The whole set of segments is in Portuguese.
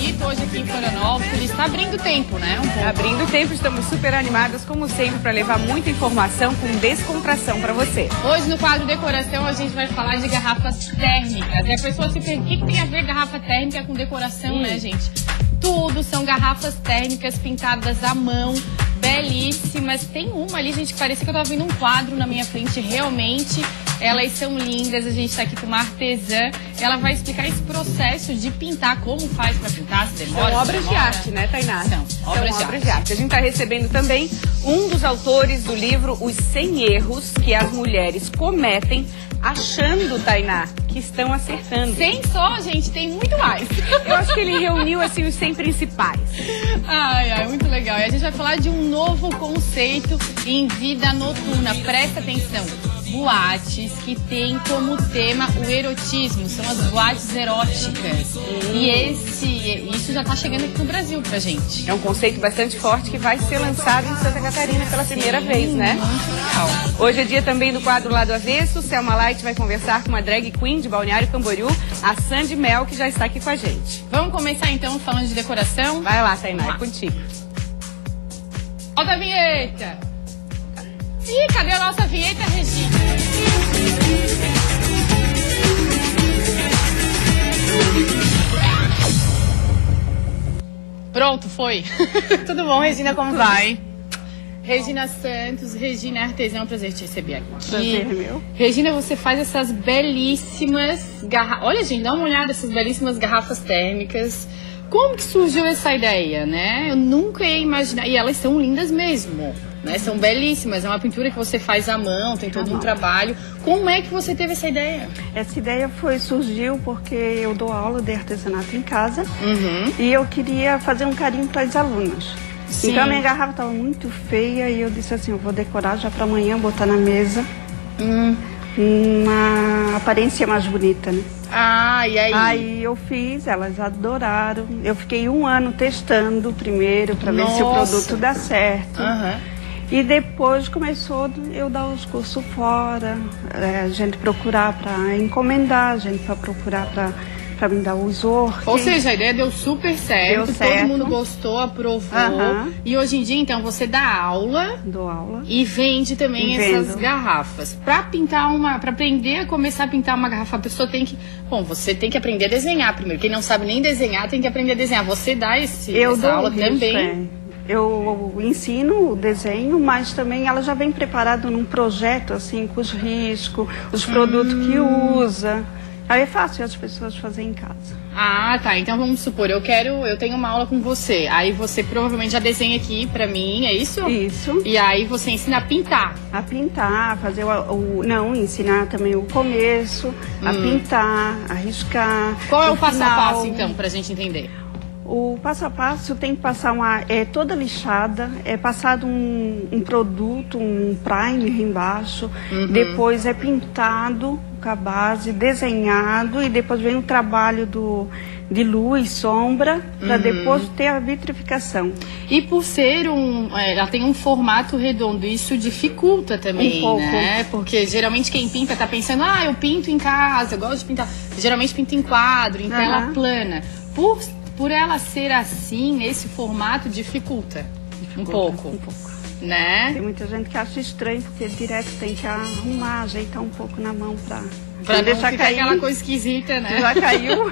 Rito, hoje aqui em Florianópolis. Está abrindo tempo, né? Abrindo tempo, estamos super animadas, como sempre, para levar muita informação com descontração para você. Hoje, no quadro Decoração, a gente vai falar de garrafas térmicas. E a pessoa se pergunta, o que tem a ver garrafa térmica com decoração, né, gente? Tudo são garrafas térmicas pintadas à mão, belíssimas. Tem uma ali, gente, que parecia que eu tava vendo um quadro na minha frente, realmente. Elas são lindas, a gente tá aqui com uma artesã. Ela vai explicar esse processo de pintar, como faz pra pintar, se demora. São obras de arte, né, Tainá? São obras de arte. A gente tá recebendo também um dos autores do livro Os 100 Erros que as Mulheres Cometem Achando, Tainá, que estão acertando. 100 só, gente, tem muito mais. Eu acho que ele reuniu, assim, os 100 principais. Ai, muito legal. E a gente vai falar de um novo conceito em vida noturna. Presta atenção. Boates que tem como tema o erotismo, são as boates eróticas. E isso já tá chegando aqui no Brasil pra gente. É um conceito bastante forte que vai ser lançado em Santa Catarina pela primeira vez, né? Muito legal. Hoje é dia também do quadro Lado Avesso. Selma Light vai conversar com uma drag queen de Balneário Camboriú, a Sandy Mel, que já está aqui com a gente. Vamos começar então falando de decoração? Vai lá, Tainá, é contigo. Solta a vinheta! Ih, cadê a nossa vinheta, Regina? Pronto, foi. Tudo bom, Regina? Como vai? Regina Santos, Regina Artesã, é um prazer te receber aqui. Prazer, meu. Regina, você faz essas belíssimas garrafas. Olha, gente, dá uma olhada nessas belíssimas garrafas térmicas. Como que surgiu essa ideia, né? Eu nunca ia imaginar. E elas são lindas mesmo, né? São belíssimas. É uma pintura que você faz à mão, tem todo um trabalho. Como é que você teve essa ideia? Essa ideia surgiu porque eu dou aula de artesanato em casa e eu queria fazer um carinho para as alunas. Sim. Então a minha garrafa estava muito feia e eu disse assim, eu vou decorar já para amanhã, botar na mesa uma aparência mais bonita, né? Ah, e aí? Aí eu fiz, elas adoraram. Eu fiquei 1 ano testando primeiro para ver se o produto dá certo. E depois começou eu dar os cursos fora, a gente procurar para encomendar, a gente para procurar para me dar os work. Ou seja, a ideia deu super certo, Deu certo. Todo mundo gostou, aprovou. E hoje em dia, então, você dá aula. Dou aula. E vende também essas garrafas. Para pintar para aprender a começar a pintar uma garrafa, a pessoa tem que... Bom, você tem que aprender a desenhar primeiro. Quem não sabe nem desenhar, tem que aprender a desenhar. Você dá essa aula também? Eu ensino o desenho, mas também ela já vem preparada num projeto, assim, com os riscos, os produtos que usa. Aí é fácil as pessoas fazerem em casa. Ah, tá. Então vamos supor, eu tenho uma aula com você. Aí você provavelmente já desenha aqui pra mim, é isso? Isso. E aí você ensina a pintar. A pintar, fazer não, ensinar também o começo, a pintar, a riscar. Qual é o passo a passo, então, pra gente entender? O passo a passo tem que passar é toda lixada, é passado um produto, um primer embaixo, depois é pintado com a base, desenhado e depois vem o trabalho de luz, sombra, para depois ter a vitrificação. E por ser ela tem um formato redondo, isso dificulta também, um pouco, né? Porque geralmente quem pinta tá pensando, eu pinto em casa, eu gosto de pintar. Geralmente pinta em quadro, em tela plana. Por ela ser assim, esse formato dificulta um pouco, né? Tem muita gente que acha estranho, porque direto tem que arrumar, ajeitar um pouco na mão pra não deixar ficar cair. Aquela coisa esquisita, né? Já caiu.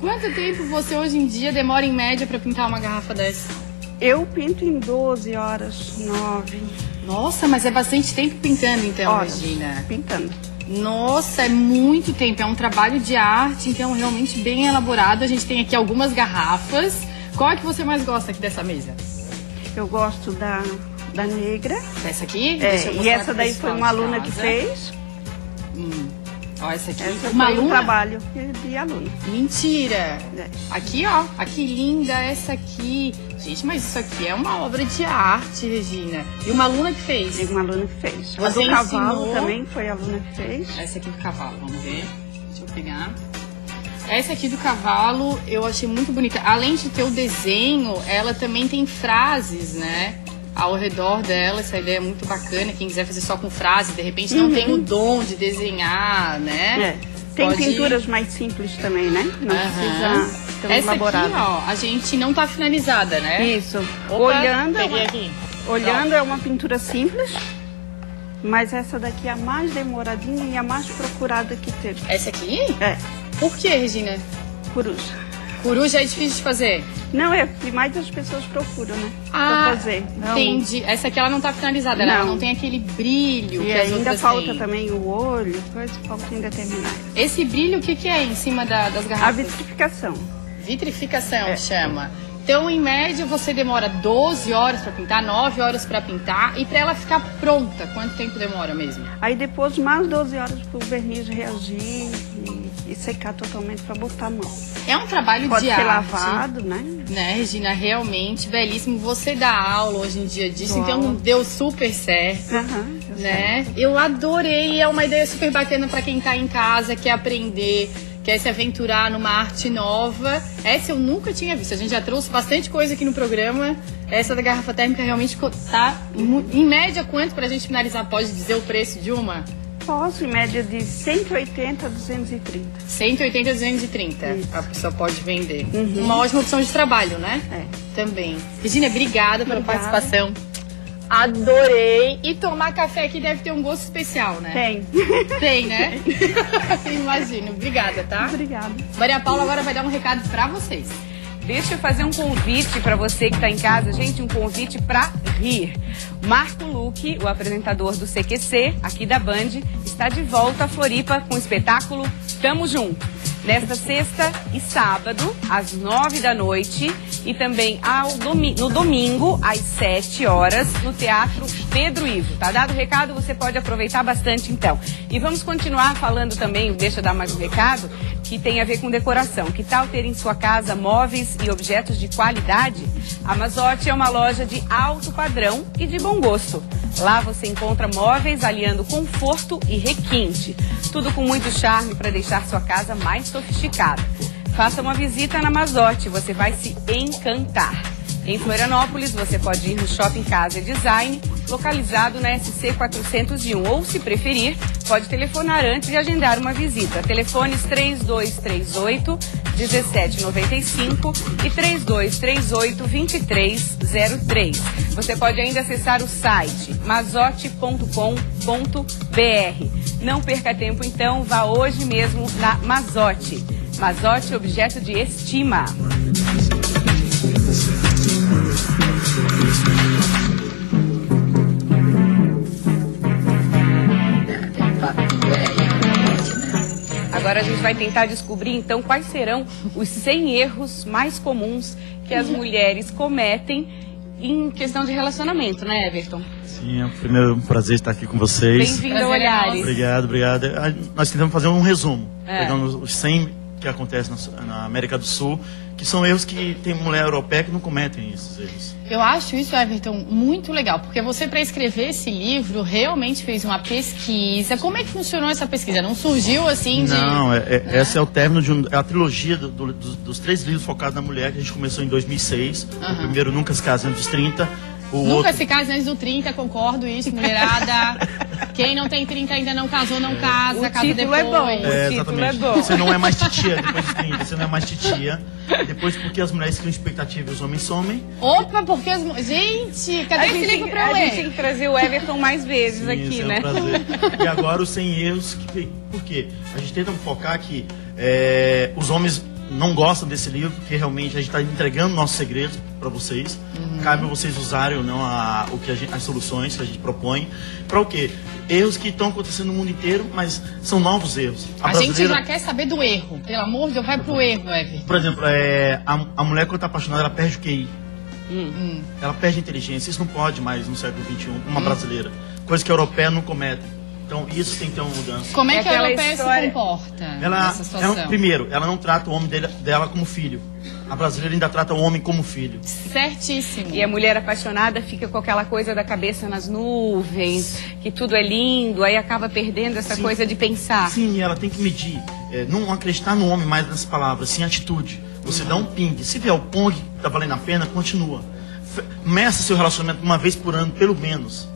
Quanto tempo você hoje em dia demora em média pra pintar uma garrafa dessa? Eu pinto em 12 horas, 9. Nossa, mas é bastante tempo pintando então, Regina. Pintando. Nossa, é muito tempo, é um trabalho de arte, então realmente bem elaborado. A gente tem aqui algumas garrafas. Qual é que você mais gosta aqui dessa mesa? Eu gosto da negra. Essa aqui? E essa daí foi uma aluna que fez. Ó, essa aqui. Essa uma foi aluna? um trabalho de aluna. Mentira! Aqui, ó. Que linda essa aqui. Gente, mas isso aqui é uma obra de arte, Regina. E uma aluna que fez? E uma aluna que fez. Você a do cavalo ensinou... também foi a aluna que fez. Essa aqui do cavalo, vamos ver. Deixa eu pegar. Essa aqui do cavalo eu achei muito bonita. Além de ter o desenho, ela também tem frases, né? Ao redor dela, essa ideia é muito bacana. Quem quiser fazer só com frases, de repente não tem o dom de desenhar, né? Tem pode... pinturas mais simples também, né? Não precisa tão Essa elaborada. aqui, ó, a gente não tá finalizada, né? Isso. Opa, peguei aqui. Olhando é uma pintura simples, mas essa daqui é a mais demoradinha e a mais procurada que teve. Essa aqui? É, Por que, Regina? coruja. Coruja é difícil de fazer? Não, é que mais as pessoas procuram, né? Ah, pra fazer. Não. entendi. Essa aqui ela não tá finalizada, ela não tem aquele brilho E que as ainda outras falta têm. também o olho, coisa, falta ainda terminar. Esse brilho, o que é em cima das A garrafas? vitrificação. Vitrificação chama. Então, em média, você demora 12 horas para pintar, 9 horas para pintar. E para ela ficar pronta, quanto tempo demora mesmo? Aí depois mais 12 horas para o verniz reagir e secar totalmente para botar a mão. É um trabalho Pode de ser arte. lavado, né? Né, Regina? Realmente belíssimo. Você dá aula hoje em dia disso, Dou então aula. deu super certo. Aham, eu sei. Né? Eu adorei, é uma ideia super bacana para quem tá em casa, quer aprender, quer se aventurar numa arte nova. Essa eu nunca tinha visto. A gente já trouxe bastante coisa aqui no programa. Essa da garrafa térmica realmente tá em média quanto pra gente finalizar? Pode dizer o preço de uma? Posso, em média de 180 a 230. 180 a 230. Isso. A pessoa pode vender. Uhum. Uma ótima opção de trabalho, né? É. Também. Regina, obrigada pela Obrigada. participação. Adorei. E tomar café aqui deve ter um gosto especial, né? Tem. Tem, né? Imagino. Obrigada, tá? Obrigada. Maria Paula agora vai dar um recado pra vocês. Deixa eu fazer um convite para você que está em casa, gente, um convite para rir. Marco Luque, o apresentador do CQC, aqui da Band, está de volta a Floripa com o espetáculo Tamo Junto. Nesta sexta e sábado, às 9 da noite, e também no domingo, às 7 horas, no Teatro Pedro Ivo. Tá dado o recado? Você pode aproveitar bastante, então. E vamos continuar falando também, deixa eu dar mais um recado, que tem a ver com decoração. Que tal ter em sua casa móveis e objetos de qualidade? A Mazotti é uma loja de alto padrão e de bom gosto. Lá você encontra móveis aliando conforto e requinte. Tudo com muito charme para deixar sua casa mais sofisticada. Faça uma visita na Mazotti, você vai se encantar. Em Florianópolis, você pode ir no Shopping Casa e Design, localizado na SC 401. Ou, se preferir, pode telefonar antes de agendar uma visita. Telefones 3238-1795 e 3238-2303. Você pode ainda acessar o site mazotti.com.br. Não perca tempo, então, vá hoje mesmo na Mazotti. Mazotti, objeto de estima. Agora a gente vai tentar descobrir, então, quais serão os 100 erros mais comuns que as mulheres cometem em questão de relacionamento, né, Everton? Sim, é um primeiro prazer estar aqui com vocês. Bem-vindo a Olhares. Obrigado, obrigado. Nós tentamos fazer um resumo, É. pegando os 100 que acontecem na América do Sul, que são erros que tem mulher europeia que não cometem esses erros. Eu acho isso, Everton, muito legal, porque você, para escrever esse livro, realmente fez uma pesquisa. Como é que funcionou essa pesquisa? Não surgiu assim de... Não, esse é o término de a trilogia dos 3 livros focados na mulher, que a gente começou em 2006. O primeiro, Nunca se case antes dos 30. O Nunca outro... se case antes do 30, concordo isso, mulherada. Quem não tem 30 ainda não casou, não casa, O casa título depois. é bom. O título é bom. Você não é mais titia depois dos 30, você não é mais titia. Depois, porque as mulheres criam expectativa e os homens somem. Opa, porque as... Gente, cadê esse livro pra eu a gente tem ler? que trazer o Everton mais vezes Sim, aqui, isso né? É um prazer. E agora os 100 erros. Por quê? A gente tenta focar que os homens não gostam desse livro, porque realmente a gente está entregando nossos segredos para vocês. Cabe a vocês usarem ou não as soluções que a gente propõe. Para o quê? Erros que estão acontecendo no mundo inteiro, mas são novos erros. A gente já quer saber do erro. Pelo amor de Deus, vai pro erro, Everton. Por exemplo, a mulher quando está apaixonada, ela perde o QI. Ela perde a inteligência. Isso não pode mais no século XXI, uma brasileira. Coisa que a europeia não comete. Então, isso tem que ter uma mudança. Como é que a aquela europeia história- se comporta Ela, nessa situação? primeiro, ela não trata o homem dela como filho. A brasileira ainda trata o homem como filho. Certíssimo. E a mulher apaixonada fica com aquela coisa da cabeça nas nuvens, que tudo é lindo, aí acaba perdendo essa Sim. coisa de pensar. Sim, ela tem que medir. Não acreditar no homem mais nas palavras, sim atitude. Você dá um ping. Se vier o pong, tá valendo a pena, continua. Meça seu relacionamento uma vez por ano, pelo menos.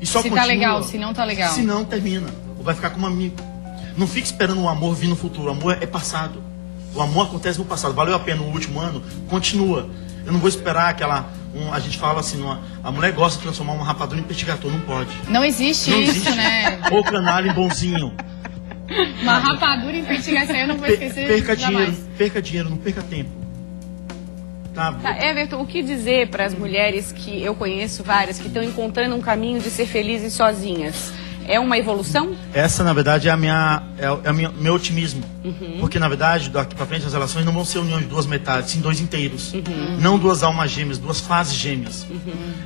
E só Se continua. tá legal, se não tá legal. Se não, termina. Ou vai ficar como amigo. Não fique esperando o amor vir no futuro. O amor é passado. O amor acontece no passado. Valeu a pena no último ano? Continua. Eu não vou esperar aquela... a gente fala assim, a mulher gosta de transformar uma rapadura em petit gâteau. Não pode. Não existe isso, né? Ou canalha em bonzinho. Uma rapadura em petit gâteau, eu não vou esquecer. Perca dinheiro, não perca tempo. Tá, Everton, o que dizer para as mulheres que eu conheço várias que estão encontrando um caminho de ser felizes sozinhas? É uma evolução? Essa, na verdade, é meu otimismo. Porque, na verdade, daqui para frente as relações não vão ser união de duas metades, sim dois inteiros. Não duas almas gêmeas, duas fases gêmeas.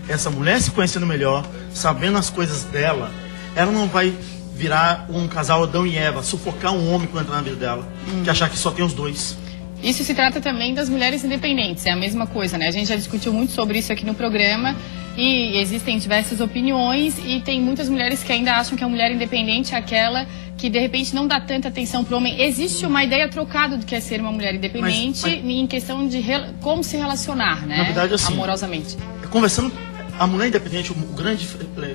Essa mulher se conhecendo melhor, sabendo as coisas dela, ela não vai virar um casal Adão e Eva, sufocar um homem quando entrar na vida dela, que achar que só tem os dois. Isso se trata também das mulheres independentes, é a mesma coisa, né? A gente já discutiu muito sobre isso aqui no programa e existem diversas opiniões e tem muitas mulheres que ainda acham que a mulher independente é aquela que de repente não dá tanta atenção para o homem. Existe uma ideia trocada do que é ser uma mulher independente em questão de como se relacionar, né? Na verdade, assim, amorosamente. Conversando, a mulher independente, o grande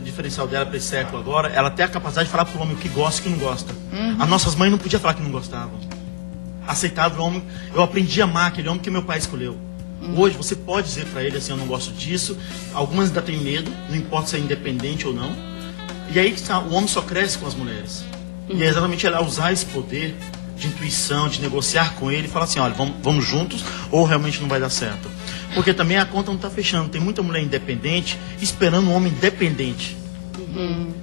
diferencial dela para esse século agora, ela tem a capacidade de falar para o homem o que gosta e o que não gosta. As nossas mães não podiam falar que não gostavam. Aceitava o homem, eu aprendi a amar aquele homem que meu pai escolheu. Hoje você pode dizer para ele assim, eu não gosto disso. Algumas ainda têm medo, não importa se é independente ou não. E aí o homem só cresce com as mulheres. E é exatamente ela usar esse poder de intuição, de negociar com ele e falar assim, olha, vamos juntos ou realmente não vai dar certo. Porque também a conta não está fechando. Tem muita mulher independente esperando um homem dependente.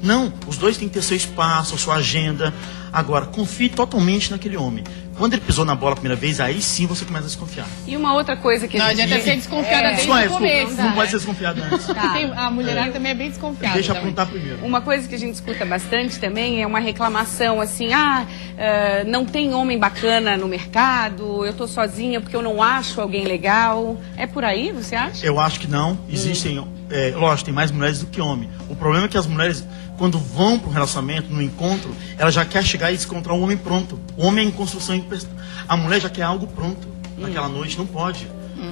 Não, os dois têm que ter seu espaço, a sua agenda. Agora, confie totalmente naquele homem. Quando ele pisou na bola a primeira vez, aí sim você começa a desconfiar. E uma outra coisa que não adianta ser desconfiada desde o começo. Não pode ser desconfiada antes. A mulherada também é bem desconfiada. Deixa apontar primeiro. Uma coisa que a gente escuta bastante também é uma reclamação assim, não tem homem bacana no mercado, eu tô sozinha porque eu não acho alguém legal. É por aí, você acha? Eu acho que não. Existem, lógico, tem mais mulheres do que homens. O problema é que as mulheres, quando vão para um relacionamento, no encontro, ela já quer chegar e se encontrar um homem pronto. O homem é em construção. A mulher já quer algo pronto naquela noite, não pode.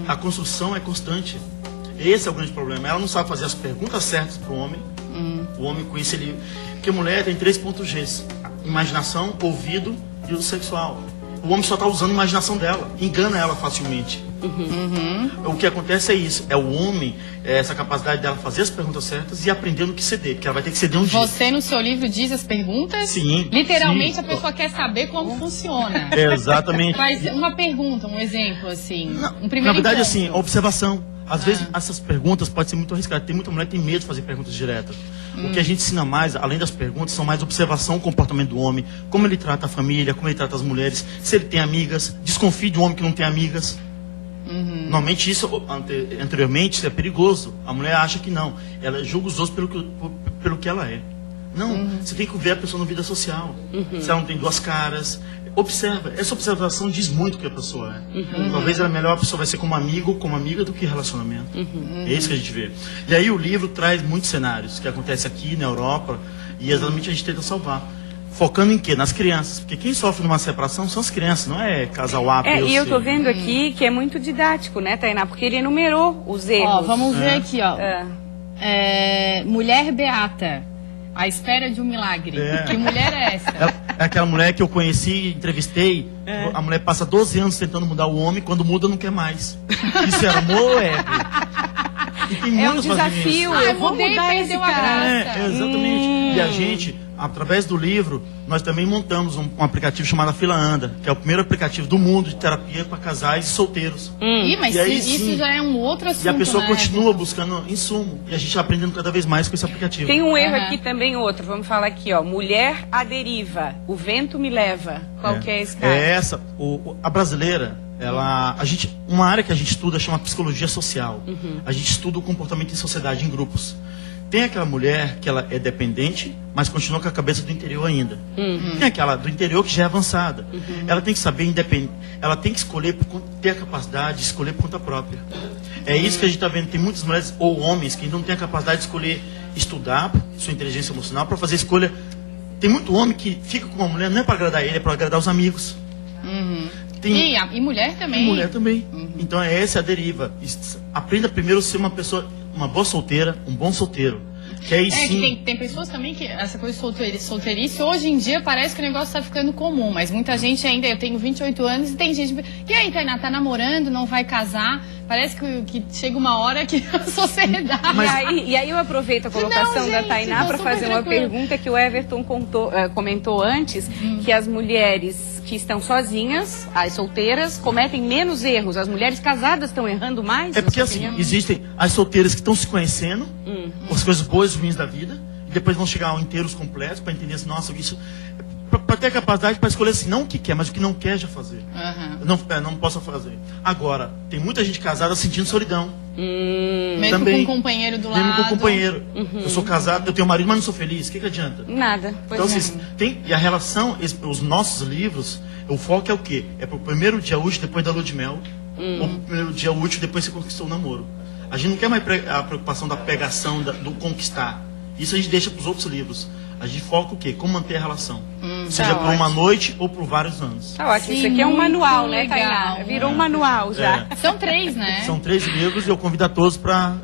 A construção é constante. Esse é o grande problema. Ela não sabe fazer as perguntas certas para o homem. O homem com isso, porque a mulher tem 3 pontos G: imaginação, ouvido e o sexual. O homem só está usando a imaginação dela, engana ela facilmente. O que acontece é isso, é o homem, essa capacidade dela fazer as perguntas certas e aprender no que ceder, porque ela vai ter que ceder um dia. Você no seu livro diz as perguntas? Sim. Literalmente sim. A pessoa quer saber como funciona. Exatamente. Faz uma pergunta, um exemplo, assim, um primeiro Na verdade, encontro. assim, a observação. Às vezes essas perguntas podem ser muito arriscadas. Tem muita mulher que tem medo de fazer perguntas diretas. O que a gente ensina mais, além das perguntas, são mais observação do comportamento do homem, como ele trata a família, como ele trata as mulheres, se ele tem amigas. Desconfie de um homem que não tem amigas. Normalmente isso, anteriormente, isso é perigoso. A mulher acha que não. Ela julga os outros pelo que ela é. Não, você tem que ver a pessoa na vida social. Se ela não tem duas caras. Observa. Essa observação diz muito o que a pessoa é. Talvez ela melhor a pessoa vai ser como amigo, como amiga do que relacionamento. É isso que a gente vê. E aí o livro traz muitos cenários que acontecem aqui na Europa e exatamente a gente tenta salvar. Focando em quê? Nas crianças. Porque quem sofre numa separação são as crianças, não é casal A, B ou C. E eu tô vendo aqui que é muito didático, né, Tainá? Porque ele enumerou os erros. Ó, vamos ver aqui, ó. Mulher beata, à espera de um milagre. Que mulher é essa? É aquela mulher que eu conheci, entrevistei. A mulher passa 12 anos tentando mudar o homem, quando muda não quer mais. Isso é amor ou é? E tem um desafio. Eu vou mudar esse cara. Exatamente. E a gente, através do livro, nós também montamos um aplicativo chamado Fila Anda, que é o primeiro aplicativo do mundo de terapia para casais e solteiros. Mas e aí, isso já é um outro assunto, e a pessoa né? continua buscando insumo. E a gente aprendendo cada vez mais com esse aplicativo. Tem um erro aqui também, outro. Vamos falar aqui, ó. Mulher à deriva. O vento me leva. Qual que é esse caso? É essa. A brasileira, uma área que a gente estuda chama psicologia social. A gente estuda o comportamento em sociedade, em grupos. Tem aquela mulher que ela é dependente, mas continua com a cabeça do interior ainda. Tem aquela do interior que já é avançada. Ela tem que saber independente. Ela tem que escolher, ter a capacidade de escolher por conta própria. É isso que a gente está vendo. Tem muitas mulheres ou homens que não têm a capacidade de escolher estudar sua inteligência emocional para fazer escolha. Tem muito homem que fica com uma mulher não é para agradar ele, é para agradar os amigos. E mulher também. E mulher também. Então essa é a deriva. Aprenda primeiro a ser uma pessoa, uma boa solteira, um bom solteiro. Que aí sim... que tem pessoas também que essa coisa de solteirice, hoje em dia parece que o negócio tá ficando comum, mas muita gente ainda, eu tenho 28 anos e tem gente, e aí, Tainá, tá namorando, não vai casar, parece que chega uma hora que a sociedade... E aí eu aproveito a colocação da Tainá para fazer uma pergunta que o Everton comentou antes, que as mulheres que estão sozinhas, as solteiras, cometem menos erros, as mulheres casadas estão errando mais? É porque assim, existem as solteiras que estão se conhecendo, as coisas boas e ruins da vida, e depois vão chegar ao inteiros completos para entender assim, nossa, isso... Para ter a capacidade para escolher assim, não o que quer, mas o que não quer já fazer. Não posso fazer. Agora, tem muita gente casada sentindo solidão. Mesmo também, com um companheiro do lado. Mesmo com um companheiro. Eu sou casado, eu tenho um marido, mas não sou feliz. O que adianta? Nada. Então, e a relação, os nossos livros, o foco é o quê? É pro primeiro dia útil depois da lua de mel, ou pro primeiro dia útil depois que você conquistou o namoro. A gente não quer mais a preocupação da pegação, do conquistar. Isso a gente deixa para os outros livros. A gente foca o quê? Como manter a relação. Seja por uma noite ou por vários anos. Tá ótimo. Isso aqui é um manual, né, Tainá? Virou um manual já. São 3, né? São 3 livros e eu convido a todos para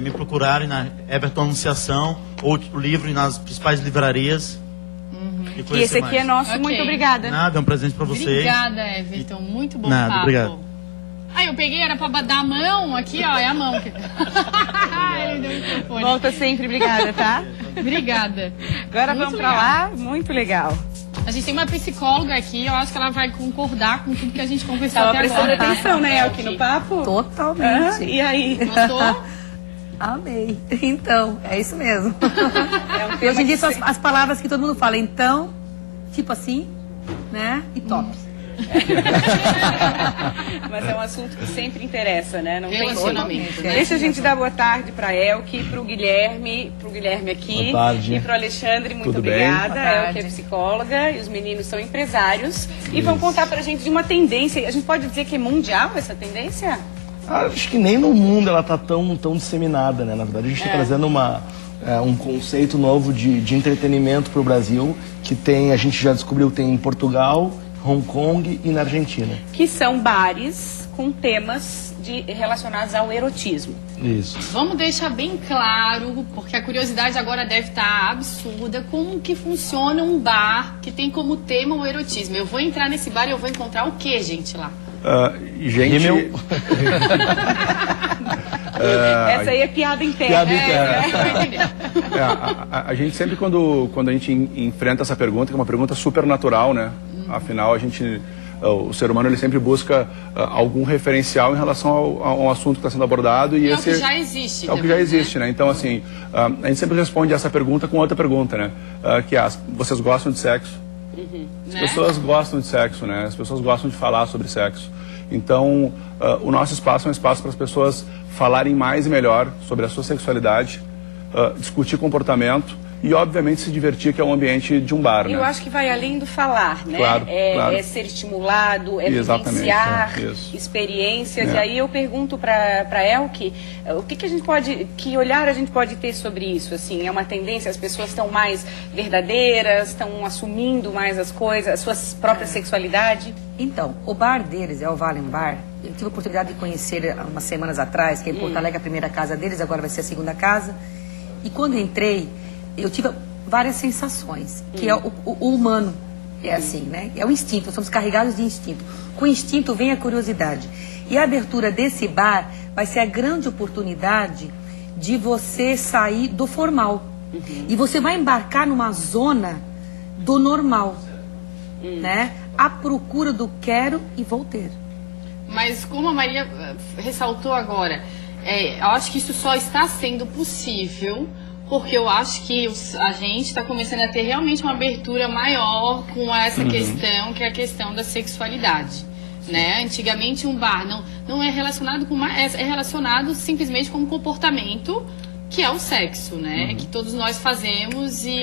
me procurarem na Everton Anunciação ou o livro nas principais livrarias. E esse aqui é nosso. Muito obrigada. Nada, é um presente para vocês. Obrigada, Everton. Muito bom papo. Obrigado. Eu peguei, era pra dar a mão, aqui, ó, é a mão. Ele deu o microfone. Volta sempre, obrigada, tá? Obrigada. Agora vamos pra lá, muito legal. A gente tem uma psicóloga aqui, eu acho que ela vai concordar com tudo que a gente conversou até agora. Tava prestando atenção, né, Elke, no papo? Totalmente. E aí? Gostou? Amei. Então, é isso mesmo. Hoje em dia são as palavras que todo mundo fala. Então, tipo assim, né? E top. Mas é um assunto que sempre interessa, né? Não tem relacionamento. Deixa a gente dar boa tarde para Elke, para o Guilherme aqui. Boa tarde. E para o Alexandre, muito Tudo obrigada. Bem? Elke é psicóloga e os meninos são empresários. E vão contar para a gente de uma tendência. A gente pode dizer que é mundial essa tendência? Acho que nem no mundo ela está tão disseminada, né? Na verdade, a gente está trazendo um conceito novo de entretenimento para o Brasil, que a gente já descobriu, tem em Portugal, Hong Kong e na Argentina. Que são bares com temas relacionados ao erotismo. Isso. Vamos deixar bem claro, porque a curiosidade agora deve estar absurda, como que funciona um bar que tem como tema o erotismo. Eu vou entrar nesse bar e eu vou encontrar o que, gente, lá? Gente... Essa aí é piada interna. A gente sempre, quando a gente enfrenta essa pergunta, que é uma pergunta super natural, né? Afinal, o ser humano ele sempre busca algum referencial em relação ao assunto que está sendo abordado. E esse é o que já existe. É o que já existe, né? Então, assim, a gente sempre responde essa pergunta com outra pergunta, né? Que é, vocês gostam de sexo? As pessoas gostam de sexo, né? As pessoas gostam de falar sobre sexo. Então, o nosso espaço é um espaço para as pessoas falarem mais e melhor sobre a sua sexualidade, discutir comportamento e, obviamente, se divertir, que é o ambiente de um bar, né? Eu acho que vai além do falar, né? Claro, claro. É ser estimulado, é Exatamente, vivenciar experiências. E aí eu pergunto para Elke, o que a gente pode, que olhar a gente pode ter sobre isso? Assim, é uma tendência, as pessoas estão mais verdadeiras, estão assumindo mais as coisas, a sua própria sexualidade? Então, o bar deles é o Valen Bar. Eu tive a oportunidade de conhecer há umas semanas atrás, que é em Porto Alegre, a primeira casa deles, agora vai ser a segunda casa. E quando entrei, eu tive várias sensações, que é o humano, é assim, né? É o instinto, nós somos carregados de instinto. Com o instinto vem a curiosidade. E a abertura desse bar vai ser a grande oportunidade de você sair do formal. E você vai embarcar numa zona do normal, né? À procura do quero e vou ter. Mas como a Maria ressaltou agora, eu acho que isso só está sendo possível porque eu acho que a gente está começando a ter realmente uma abertura maior com essa questão, que é a questão da sexualidade. Né? Antigamente um bar não é relacionado com é relacionado simplesmente com um comportamento que é o sexo, né? Que todos nós fazemos, e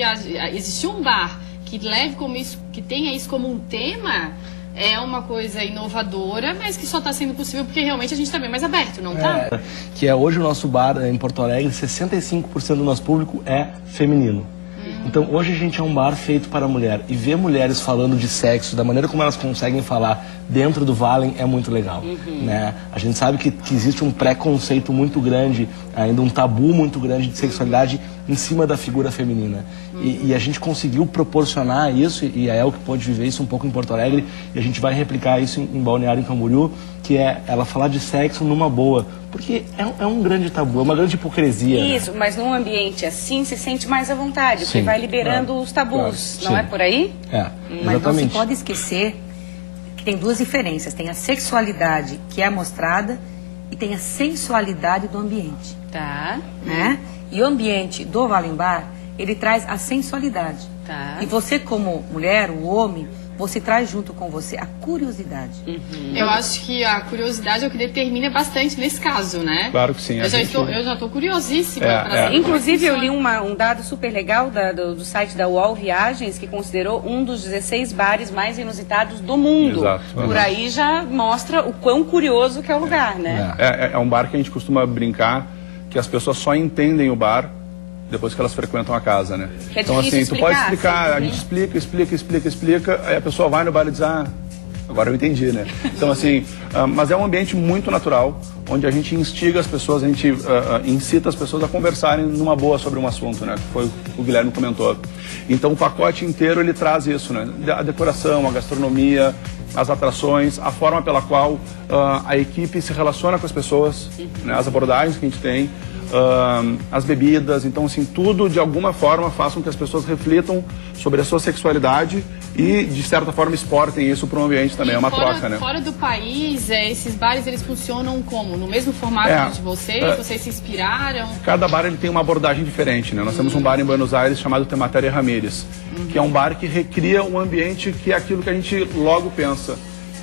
existir um bar que leve como isso, que tenha isso como um tema, é uma coisa inovadora, mas que só está sendo possível porque realmente a gente está bem mais aberto, não está? Que é hoje o nosso bar em Porto Alegre, 65% do nosso público é feminino. Então, hoje a gente é um bar feito para a mulher. E ver mulheres falando de sexo, da maneira como elas conseguem falar dentro do Valen, é muito legal. Né? A gente sabe que existe um preconceito muito grande, ainda um tabu muito grande de sexualidade em cima da figura feminina. E a gente conseguiu proporcionar isso, e a El que pode viver isso um pouco em Porto Alegre, e a gente vai replicar isso em Balneário Camboriú, que é ela falar de sexo numa boa. Porque é um grande tabu, é uma grande hipocrisia. Isso, mas num ambiente assim se sente mais à vontade, porque vai liberando os tabus, não é por aí? Mas não se pode esquecer que tem duas diferenças. Tem a sexualidade que é mostrada e tem a sensualidade do ambiente. Tá. Né? E o ambiente do Valen Bar, ele traz a sensualidade. Tá. E você como mulher, o homem, você traz junto com você a curiosidade. Eu acho que a curiosidade é o que determina bastante nesse caso, né? Claro que sim. Eu já estou curiosíssima para saber. Inclusive, eu li um dado super legal do site da UOL Viagens, que considerou um dos 16 bares mais inusitados do mundo. Exato. Por aí já mostra o quão curioso que é o lugar, né? É um bar que a gente costuma brincar que as pessoas só entendem o bar depois que elas frequentam a casa, né? Que é então, assim, explicar, tu pode explicar, a gente explica, aí a pessoa vai no bar e diz, agora eu entendi, né? Então, assim, mas é um ambiente muito natural, onde a gente instiga as pessoas, a gente incita as pessoas a conversarem numa boa sobre um assunto, né? Que foi o que o Guilherme comentou. Então, o pacote inteiro, ele traz isso, né? A decoração, a gastronomia, as atrações, a forma pela qual a equipe se relaciona com as pessoas, né? As abordagens que a gente tem, as bebidas, então assim, tudo de alguma forma faz com que as pessoas reflitam sobre a sua sexualidade e de certa forma exportem isso para o ambiente também, é uma troca, né? Fora do país, esses bares eles funcionam como? No mesmo formato de vocês? Vocês se inspiraram? Cada bar ele tem uma abordagem diferente, né? Nós temos um bar em Buenos Aires chamado Tematéria Ramírez, que é um bar que recria um ambiente que é aquilo que a gente logo pensa,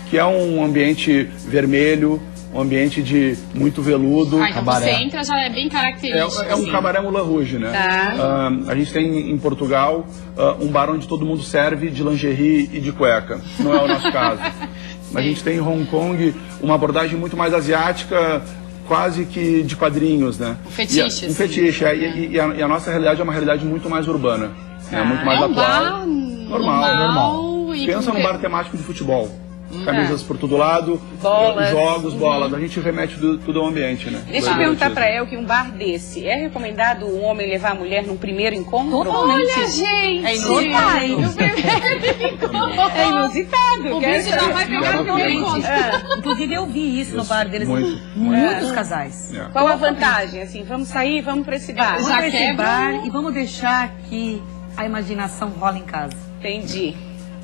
que é um ambiente vermelho, um ambiente de muito veludo. Então você entra, já é bem característico. É um cabaré Moulin Rouge, né? Tá. A gente tem em Portugal um bar onde todo mundo serve de lingerie e de cueca. Não é o nosso caso. A gente tem em Hong Kong uma abordagem muito mais asiática, quase que de quadrinhos, né? Um fetiche. Um fetiche, e a nossa realidade é uma realidade muito mais urbana. Né? Muito mais atual. Bar normal. Pensa num bar temático de futebol. Camisas por todo lado, bolas. Jogos, bolas. A gente remete tudo ao ambiente, né? Deixa eu perguntar pra El que um bar desse, é recomendado um homem levar a mulher num primeiro encontro? Olha, gente! É inusitado. É inusitado. O bicho já vai pegar no cliente. Inclusive eu vi isso no bar deles. Muitos casais. Qual a vantagem? Assim, vamos sair, vamos pra esse bar. Vamos pra esse bar e vamos deixar que a imaginação rola em casa. Entendi.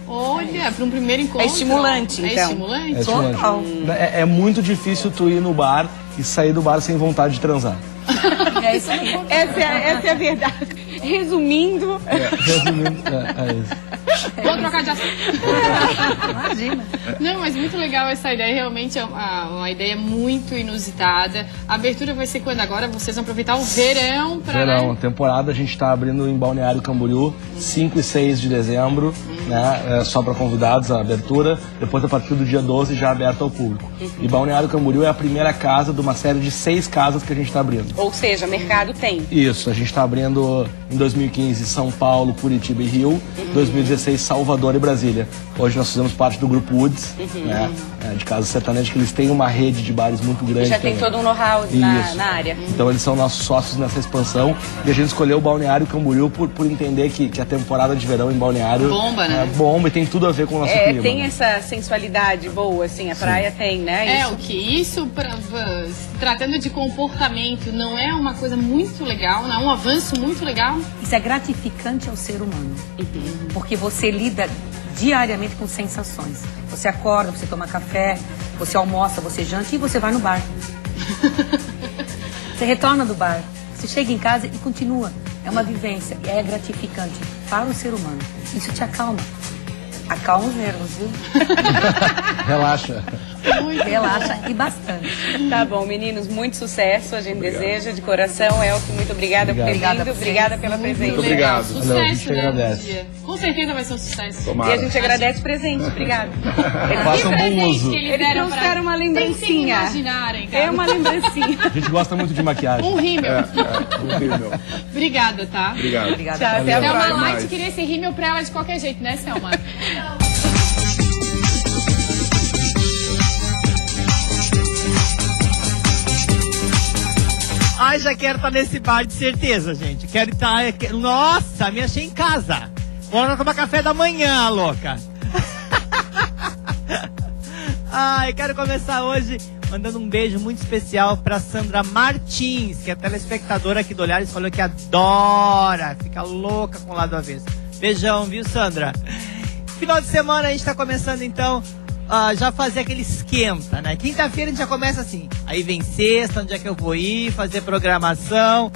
Olha, para um primeiro encontro. É estimulante, então. É estimulante? É estimulante. Total. É muito difícil tu ir no bar e sair do bar sem vontade de transar. É isso aí. Essa é a verdade. Resumindo... Resumindo, é isso. Vou trocar de assunto. Imagina. Não, mas muito legal essa ideia. Realmente é uma ideia muito inusitada. A abertura vai ser quando agora? Vocês vão aproveitar o verão para... Verão, a temporada a gente está abrindo em Balneário Camboriú, 5 e 6 de dezembro, né? Só para convidados a abertura. Depois, a partir do dia 12, já aberta ao público. E Balneário Camboriú é a primeira casa de uma série de 6 casas que a gente está abrindo. Ou seja, mercado tem. Isso, a gente está abrindo em 2015 São Paulo, Curitiba e Rio, 2016 Salvador e Brasília. Hoje nós fizemos parte do grupo Woods, né, de casas sertanejas, que eles têm uma rede de bares muito grande. Já tem todo um know-how na área. Então eles são nossos sócios nessa expansão e a gente escolheu o Balneário Camboriú por entender que a temporada de verão em Balneário bomba, né? Bomba e tem tudo a ver com o nosso clima. Tem né? essa sensualidade boa, assim, a praia tem, né? O que isso, tratando de comportamento, não é uma coisa muito legal, não é um avanço muito legal? Isso é gratificante ao ser humano, porque você lida diariamente com sensações. Você acorda, você toma café, você almoça, você janta e você vai no bar. Você retorna do bar, você chega em casa e continua. É uma vivência e é gratificante para o ser humano. Isso te acalma. Acalma os nervos, viu? Relaxa. Relaxa e bastante. Tá bom, meninos, muito sucesso. A gente deseja de coração. Elke, muito obrigada por ter vindo. Obrigada pela presença. Muito obrigado. Sucesso, Valeu, a gente né? agradece. Com certeza vai ser um sucesso. E Tomara. a gente agradece o presente. Obrigada. Faça um bom uso. Que eles Eles deram pra... trouxeram uma Sem lembrancinha. imaginarem, cara. É uma lembrancinha. A gente gosta muito de maquiagem. Um rímel. Não tem, meu. Obrigada, tá? Obrigado. Obrigada. Tchau, até a Selma próxima. Light queria esse rímel pra ela de qualquer jeito, né, Selma? Ai, já quero estar nesse bar de certeza, gente. Quero estar... Nossa, me achei em casa. Bora tomar café da manhã, louca. Ai, quero começar hoje mandando um beijo muito especial pra Sandra Martins, que é telespectadora aqui do Olhares, falou que adora, fica louca com o lado avesso. Beijão, viu, Sandra? Final de semana a gente tá começando, então... já fazer aquele esquenta, né? Quinta-feira a gente já começa assim. Aí vem sexta, onde é que eu vou ir, fazer programação.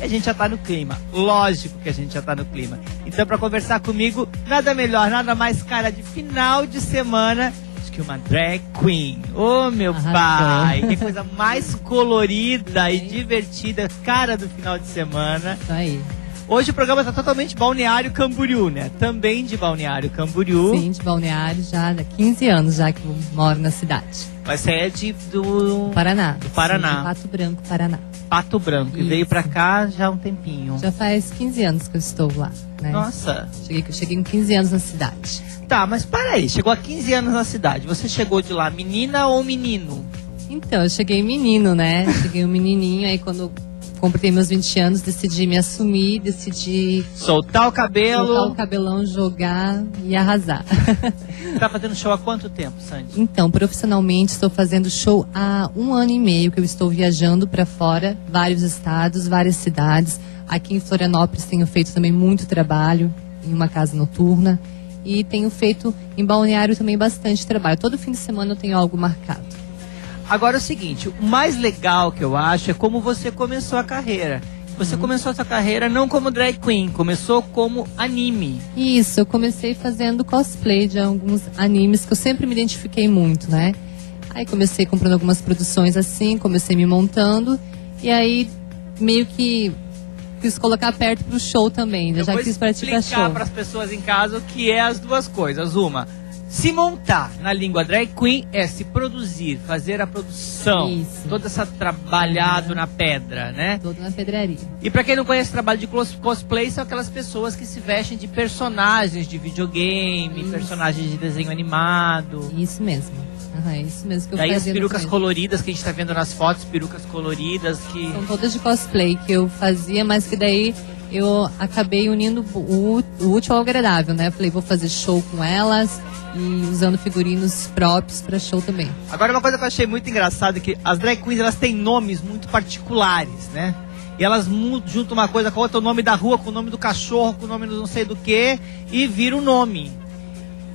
E a gente já tá no clima. Lógico que a gente já tá no clima. Então, pra conversar comigo, nada melhor, nada mais cara de final de semana do que uma drag queen. Ô, meu pai! Que coisa mais colorida e divertida, cara do final de semana. Isso aí. Hoje o programa está totalmente Balneário Camboriú, né? Também de Balneário Camboriú. Sim, de Balneário já há 15 anos já que eu moro na cidade. Mas é do Paraná. Do Paraná. Sim, de Pato Branco, Paraná. Pato Branco. E Isso. veio pra cá já há um tempinho. Já faz 15 anos que eu estou lá, né? Nossa. Cheguei com 15 anos na cidade. Tá, mas para aí. Chegou há 15 anos na cidade. Você chegou de lá menina ou menino? Então, eu cheguei menino, né? Cheguei um menininho, aí quando completei meus 20 anos, decidi me assumir, decidi Soltar o cabelo. soltar o cabelão, jogar e arrasar. Tá fazendo show há quanto tempo, Sandy? Então, profissionalmente, estou fazendo show há 1 ano e meio que eu estou viajando para fora, vários estados, várias cidades. Aqui em Florianópolis tenho feito também muito trabalho em uma casa noturna e tenho feito em Balneário também bastante trabalho. Todo fim de semana eu tenho algo marcado. Agora é o seguinte, o mais legal que eu acho é como você começou a carreira. Você começou a sua carreira não como drag queen, começou como anime. Isso, eu comecei fazendo cosplay de alguns animes que eu sempre me identifiquei muito, né? Aí comecei comprando algumas produções assim, comecei me montando e aí meio que quis colocar perto pro show também, Eu já vou quis partir pra explicar show. para as pessoas em casa o que é as duas coisas. Uma, se montar na língua drag queen é se produzir, fazer a produção. Isso. Todo essa trabalhado na pedra, né? Toda na pedraria. E pra quem não conhece o trabalho de cosplay, são aquelas pessoas que se vestem de personagens de videogame, personagens de desenho animado. Isso mesmo. É isso mesmo que eu Daí as fazia. no perucas começo. coloridas que a gente tá vendo nas fotos, perucas coloridas que... São todas de cosplay que eu fazia, mas que daí eu acabei unindo o útil ao agradável, né? Falei, vou fazer show com elas e usando figurinos próprios para show também. Agora, uma coisa que eu achei muito engraçada é que as drag queens, elas têm nomes muito particulares, né? E elas juntam uma coisa com a outra, o nome da rua com o nome do cachorro, com o nome do não sei do que, e vira o nome.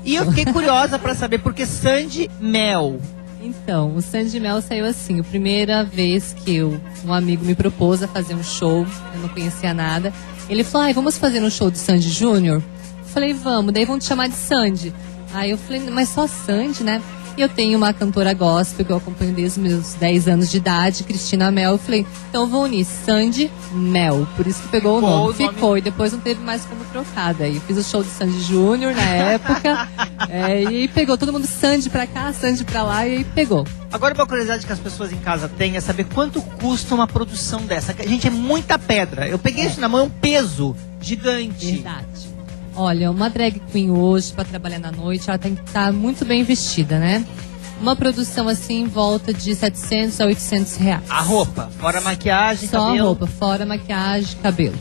E eu fiquei curiosa pra saber por que Sandy Mel. Então, o Sandy Mel saiu assim. A primeira vez que um amigo me propôs a fazer um show, eu não conhecia nada. Ele falou, ai, vamos fazer um show do Sandy Júnior? Eu falei, vamos, daí vão te chamar de Sandy. Aí eu falei, mas só Sandy, né? E eu tenho uma cantora gospel que eu acompanho desde os meus 10 anos de idade, Cristina Mel. Eu falei, então eu vou unir Sandy Mel. Por isso que pegou o nome. Ficou, e depois não teve mais como trocar. Daí eu fiz o show do Sandy Júnior na época. E pegou todo mundo Sandy pra cá, Sandy pra lá, e aí pegou. Agora, uma curiosidade que as pessoas em casa têm é saber quanto custa uma produção dessa. Gente, é muita pedra. Eu peguei isso na mão, é um peso gigante. Verdade. Olha, uma drag queen hoje, para trabalhar na noite, ela tem que estar muito bem vestida, né? Uma produção assim, em volta de 700 a 800 reais. A roupa, fora a maquiagem, Só cabelo. a roupa, fora maquiagem, cabelo.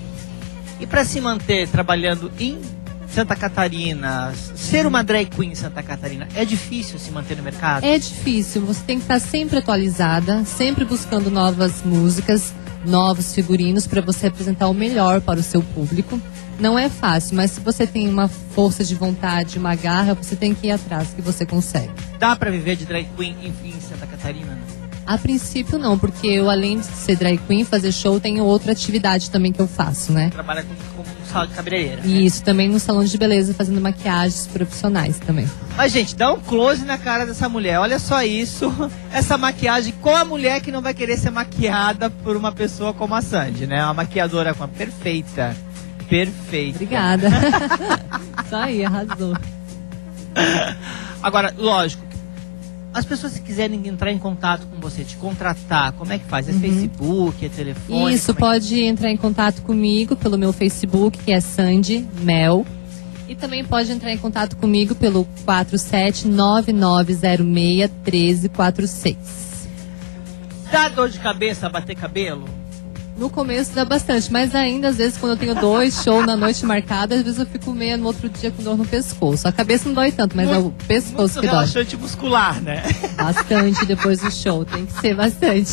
E para se manter trabalhando em Santa Catarina, ser uma drag queen em Santa Catarina, é difícil se manter no mercado? É difícil, você tem que estar sempre atualizada, sempre buscando novas músicas, novos figurinos para você apresentar o melhor para o seu público. Não é fácil, mas se você tem uma força de vontade, uma garra, você tem que ir atrás que você consegue. Dá para viver de drag queen em Santa Catarina? Né? A princípio não, porque eu, além de ser drag queen, fazer show, tenho outra atividade também que eu faço, né? Trabalha com sala de cabeleireira. E isso, também no salão de beleza, fazendo maquiagens profissionais também. Mas, gente, dá um close na cara dessa mulher. Olha só isso. Essa maquiagem. Qual a mulher que não vai querer ser maquiada por uma pessoa como a Sandy, né? Uma maquiadora perfeita. Perfeita. Obrigada. Isso aí, arrasou. Agora, lógico, as pessoas que quiserem entrar em contato com você, te contratar, como é que faz? É Facebook, é telefone? Isso, pode entrar em contato comigo pelo meu Facebook, que é Sandy Mel. E também pode entrar em contato comigo pelo 4799061346. Dá dor de cabeça bater cabelo? No começo dá bastante, mas ainda às vezes quando eu tenho 2 shows na noite marcada, às vezes eu fico meio no outro dia com dor no pescoço. A cabeça não dói tanto, mas é o pescoço que dói. Relaxante muscular, né? Bastante depois do show, tem que ser bastante.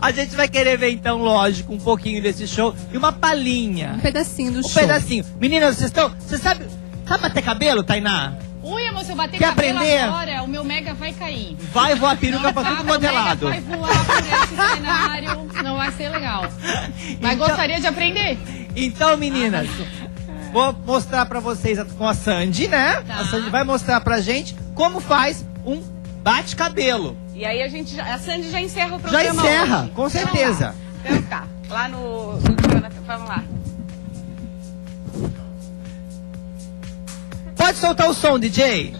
A gente vai querer ver então, lógico, um pouquinho desse show e uma palhinha. Um pedacinho do show. Um pedacinho. Meninas, vocês sabe bater cabelo, Tainá? Ui, amor, se eu bater Quer cabelo aprender? agora, o meu mega vai cair. Vai voar a peruca pra tudo quanto é lado. Vai voar por esse cenário, não vai ser legal. Mas Então- gostaria de aprender. Então, meninas, vou mostrar pra vocês com a Sandy, né? Tá. A Sandy vai mostrar pra gente como faz um bate-cabelo. E aí a Sandy já encerra o Já programa encerra, hoje. com certeza. Então tá, lá no Jonathan, vamos lá. Pode soltar o som, DJ?